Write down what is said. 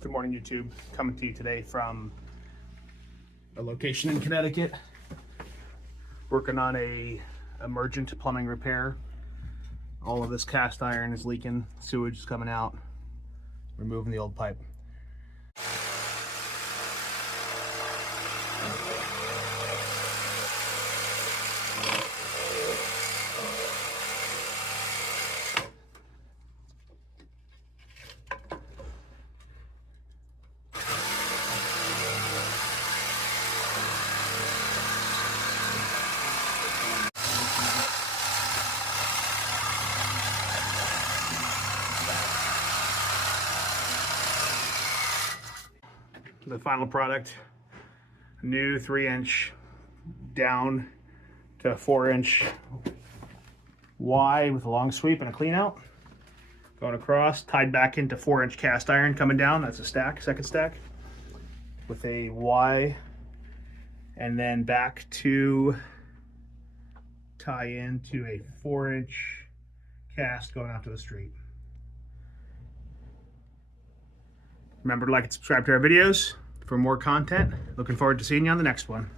Good morning, YouTube. Coming to you today from a location in Connecticut. Working on a emergent plumbing repair. All of this cast iron is leaking, sewage is coming out. Removing the old pipe. The final product, new 3-inch down to 4-inch Y with a long sweep and a clean out. Going across, tied back into 4-inch cast iron coming down. That's a stack, second stack. With a Y, and then back to tie into a 4-inch cast going out to the street. Remember to like and subscribe to our videos for more content. Looking forward to seeing you on the next one.